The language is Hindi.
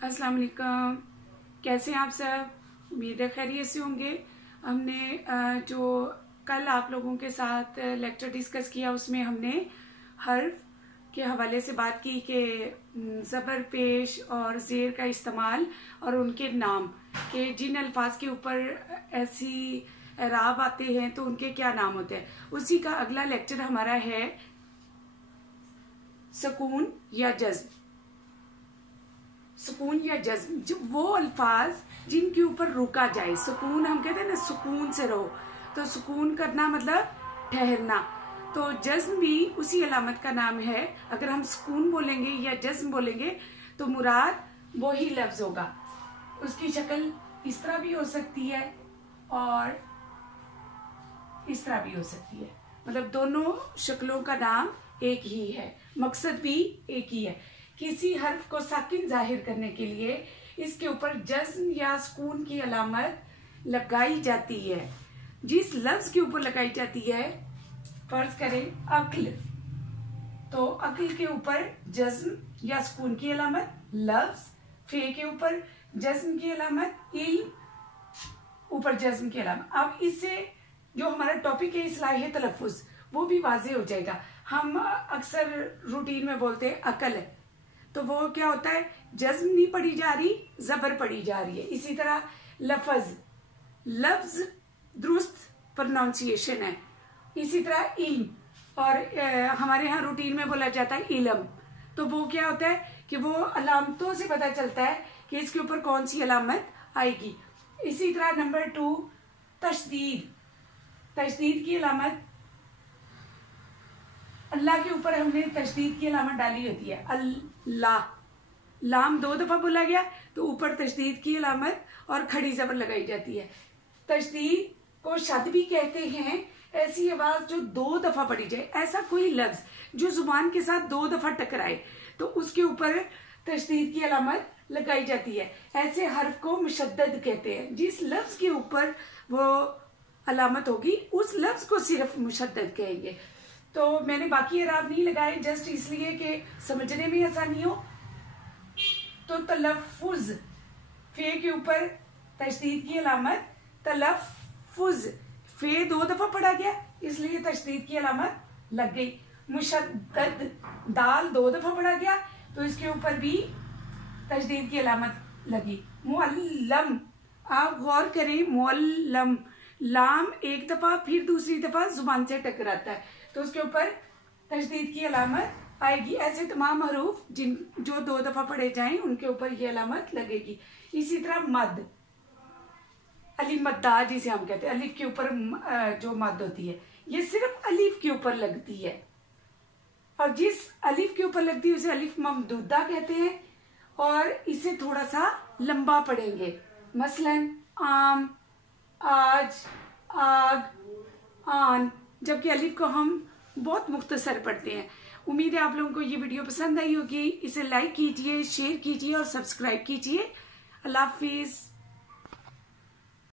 अस्सलाम वालेकुम। कैसे हैं आप सब? उम्मीद है खैरियत से होंगे। हमने जो कल आप लोगों के साथ लेक्चर डिस्कस किया उसमें हमने हर्फ के हवाले से बात की कि ज़बर पेश और ज़ेर का इस्तेमाल और उनके नाम के जिन अल्फाज के ऊपर ऐसी एराब आते हैं तो उनके क्या नाम होते हैं। उसी का अगला लेक्चर हमारा है सुकून या जज्म। सुकून या जज्म जो वो अल्फाज जिनके ऊपर रुका जाए। सुकून हम कहते हैं ना, सुकून से रहो, तो सुकून करना मतलब ठहरना। तो जज्म भी उसी अलामत का नाम है। अगर हम सुकून बोलेंगे या जज्म बोलेंगे तो मुराद वही लफ्ज होगा। उसकी शक्ल इस तरह भी हो सकती है और इस तरह भी हो सकती है, मतलब दोनों शक्लों का नाम एक ही है, मकसद भी एक ही है। किसी हर्फ को साकिन जाहिर करने के लिए इसके ऊपर जज्म या सुकून की अलामत लगाई जाती है। जिस लफ्ज के ऊपर लगाई जाती है, फर्ज करें अक्ल, तो अक्ल के ऊपर जज्म या सुकून की अलामत लफ्ज, फे के ऊपर जज्म की अलामत इल्म, ऊपर जज्म की अलामत। अब इससे जो हमारा टॉपिक है इस्लाह तलफ़ुज़ वो भी वाज़ेह हो जाएगा। हम अक्सर रूटीन में बोलते हैं अकल है, तो वो क्या होता है, जज्म नहीं पढ़ी जा रही, जबर पढ़ी जा रही है। इसी तरह लफ्ज, लफ्ज दुरुस्त प्रोनाउंसिएशन है। इसी तरह इल्म, और हमारे यहाँ रूटीन में बोला जाता है इलम, तो वो क्या होता है कि वो अलामतों से पता चलता है कि इसके ऊपर कौन सी अलामत आएगी। इसी तरह नंबर 2 तशदीद, तशदीद की अलामत, अल्लाह के ऊपर हमने तशदीद की अलामत डाली होती है। अल्लाह, लाम 2 दफा बोला गया तो ऊपर तशदीद की अलामत और खड़ी जबर लगाई जाती है। तशदीद को शद भी कहते हैं, ऐसी आवाज जो 2 दफा पढ़ी जाए। ऐसा कोई लफ्ज जो जुबान के साथ 2 दफा टकराए तो उसके ऊपर तशदीद की अलामत लगाई जाती है। ऐसे हर्फ को मुशद्दद कहते हैं। जिस लफ्ज के ऊपर वो अलामत होगी उस लफ्ज को सिर्फ मुशद्दद कहेंगे। तो मैंने बाकी एराब नहीं लगाए, जस्ट इसलिए कि समझने में आसानी हो। तो तलफ़ुज़, फे के ऊपर तशदीद की अलामत तलफ़ुज़, फे 2 दफा पढ़ा गया इसलिए तशदीद की अलामत लग गई। मुशद्दद, दाल 2 दफा पढ़ा गया तो इसके ऊपर भी तशदीद की अलामत लगी। मुअल्लम, आप गौर करें, मुअल्लम, लाम 1 दफा फिर दूसरी दफा जुबान से टकराता है तो उसके ऊपर तशदीद की अलामत आएगी। ऐसे तमाम हरूफ जो 2 दफा पढ़े जाएं उनके ऊपर ये अलामत लगेगी। इसी तरह मद, अलिफ मद्दा जिसे हम कहते हैं, अलिफ के ऊपर जो मद होती है ये सिर्फ अलिफ के ऊपर लगती है, और जिस अलिफ के ऊपर लगती है उसे अलिफ ममदूदा कहते हैं, और इसे थोड़ा सा लंबा पढ़ेंगे। मसलन आम, आज, आग, आन, जबकि अलिफ को हम बहुत मुख्तसर पढ़ते हैं। उम्मीद है आप लोगों को ये वीडियो पसंद आई होगी। इसे लाइक कीजिए, शेयर कीजिए और सब्सक्राइब कीजिए। अल्लाह हाफिज।